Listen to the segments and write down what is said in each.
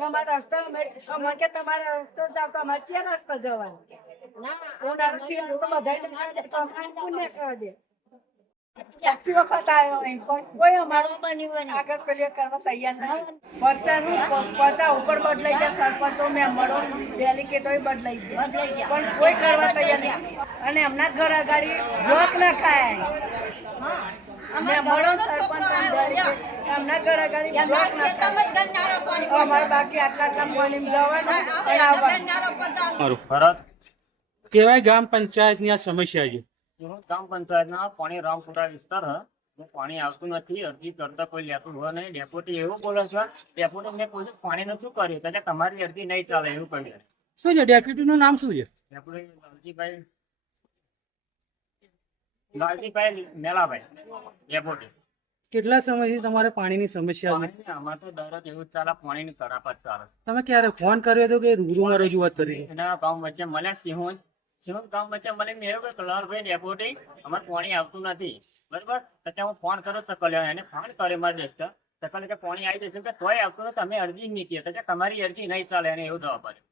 તમારો રસ્તો અમે કે તમારો રસ્તો જાવ તો અમારે ક્યાં રસ્તો જવાનો પુણ્ય કરવા દે સાચી વખત આવ્યો અહીં પણ કોઈ અમારું આગળ પેલી કરવા તૈયાર નથી. પચાસ ઉપર બદલાઈ ગયા, સરપંચો મેમ્બરો ડેલિકેટો બદલાઈ ગયા પણ કોઈ કરવા તૈયાર નથી. અને એમના ઘર આગળ જોક ના ખાય મેમ્બરો સરપંચ એમના ઘર આગળ જોક ના ખાય. અમારે બાકી આટલા બોલીને જવાનું. કેવાય ગ્રામ પંચાયતની આ સમસ્યા છે. ગ્રામ પંચાયતના પાણી રામપુરા વિસ્તાર પાણી આવતું નથી. અરજી કરતા કોઈ લેતું હોય નહીં. ડેપ્યુટી એવું બોલે છે, ડેપ્યુટી મેં પૂછ્યું પાણીનું શું કર્યું તો તમારી અરજી નહીં ચાલે એવું કહ્યું. શું છે ડેપ્યુટી નું નામ શું છે? Deputy Laljibhai મેલાભાઈ deputy. કેટલા સમયથી તમારે પાણીની સમસ્યા છે? આમાં તો દરરોજ એવું જ ચાલે, પાણીની કરાપત ચાલે. તમે ક્યારે ફોન કર્યો હતો કે રૂબરૂમાં રજૂઆત કરી? એના ગામ વચ્ચે મળ્યા સિંહોન ગામ વચ્ચે મને મેં એવું કે કલરભાઈ ડેપ્યુટી અમારે પાણી આવતું નથી બરાબર. તો હું ફોન કર્યો ચકલ્યા એને ફોન કર્યો મારે દેખતા ચકલ કે પાણી આવી જશે કે તોય આવતું નથી. તમે અરજી નહીં કહે તો તમારી અરજી નહીં ચાલે એને એવું જવાબ આપ્યો.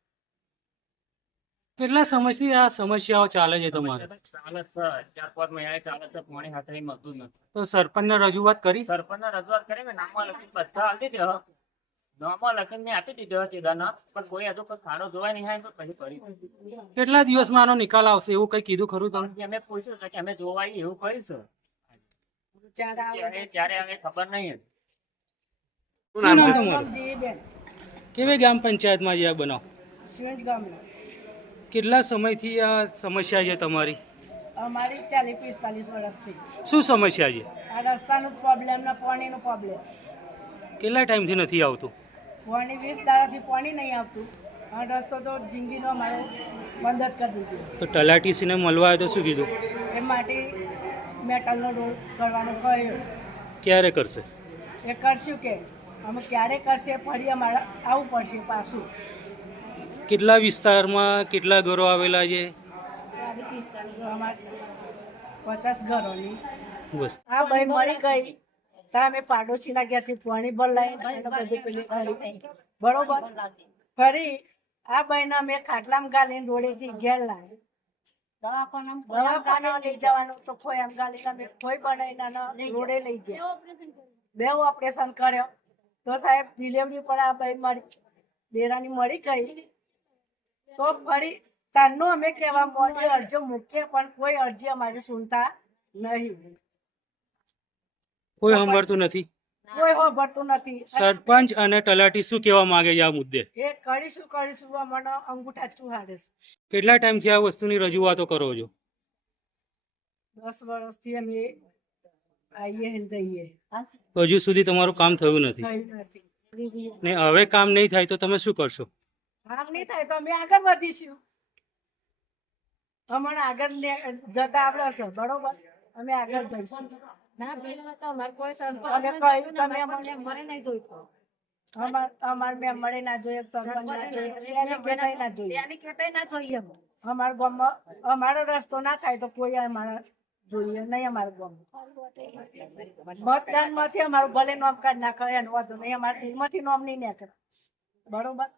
કેટલા સમયથી આ સમસ્યાઓ ચાલે છે તમારે? ચાલે છે 4-5 મહિના ચાલે છે. પાણી હાથે મળતું જ નથી. તો સરપંચને રજૂઆત કરી? સરપંચને રજૂઆત કરી મેં નામમાં લખીને બધા આપી દીધો. નામમાં લખીને મેં આપી દીધો ચેદાના પણ કોઈ હજુ કોઈ ખાડો જોવા નહીં આવે તો પછી કરી. કેટલા દિવસમાં આનો નિકાલ આવશે એવું કઈ કીધું ખરું તમે? અમે પૂછ્યું કે અમે જોવા આવીએ એવું કહીશું ત્યારે હવે ખબર નહીં. શું નામ તમારું? કેવી ગ્રામ પંચાયતમાં જે આ બનાવ? કેટલા સમયથી આ સમસ્યા છે તમારી? અમારી 40-45 વર્ષથી. શું સમસ્યા છે? આ રસ્તાનું પ્રોબ્લેમ ને પાણીનું પ્રોબ્લેમ. કેટલા ટાઈમથી નથી આવતું? પાણી 20 દાડાથી પાણી નહીં આવતું. આ રસ્તો તો જિંદગીનો અમારો બંધ જ કરી દીધો. તો તલાટીસીને મળવા આવ્યો તો શું કીધું? એ માટે મેટલનો રોડ કરવાનો કહ્યું. ક્યારે કરશે? એ કરશું કે અમે ક્યારે કરશે ફરી અમારે આવવું પડશે પાછું. કેટલા વિસ્તારમાં કેટલા ઘરો આવેલા છે? 50 ઘરોની બસ. આ ભાઈ મળી ગઈ ત્યાં અમે પાડોશીના ઘેરથી પાણી ભરાઈ બરોબર. ફરી આ ભાઈને અમે ખાટલામાં ગાલીને રોડેથી ઘેર લાવી દવાખાના લઈ જવાનું તો કોઈ એમ ગાલી અમે કોઈ બનાવીને રોડે લઈ ગયા. 2 ઓપરેશન કર્યો તો સાહેબ ડિલિવરી પર આ ભાઈ મળી દેરાની મળી ગઈ તો ફરી તારનું અમે કહેવા મોડી અરજીઓ મૂકીએ પણ કોઈ અરજી અમારી સુનતા નહીં. કોઈ સાંભળતું નથી. કોઈ સાંભળતું નથી. સરપંચ અને તલાટી શું કહેવા માંગે છે આ મુદ્દે? એ કરીશું મને અંગૂઠા ચુહાડે છે. કેટલા ટાઈમથી આ વસ્તુની રજૂઆતો કરો છો? 10 વર્ષથી અમે આવીએ ને જઈએ. હજુ સુધી તમારું કામ થયું નથી થયું નથી. ને હવે કામ નહીં થાય તો તમે શું કરશો? કામ નહીં થાય તો અમે આગળ વધીશું. અમારે આગળ જતા આવડે છે બરોબર. અમે આગળ જઈશું. અમારે મેમ્બરે ના જોઈએ, સરપંચ ના જોઈએ. અમારા ગામમાં અમારો રસ્તો ના થાય તો કોઈ અમારા જોઈએ નહીં. અમારા ગામમાં મતદાન માંથી અમારું ભલે નોમ કાઢ નાખે એનો વાંધો નહીં. અમારા દિલમાંથી નોમ નહીં નાખે બરોબર.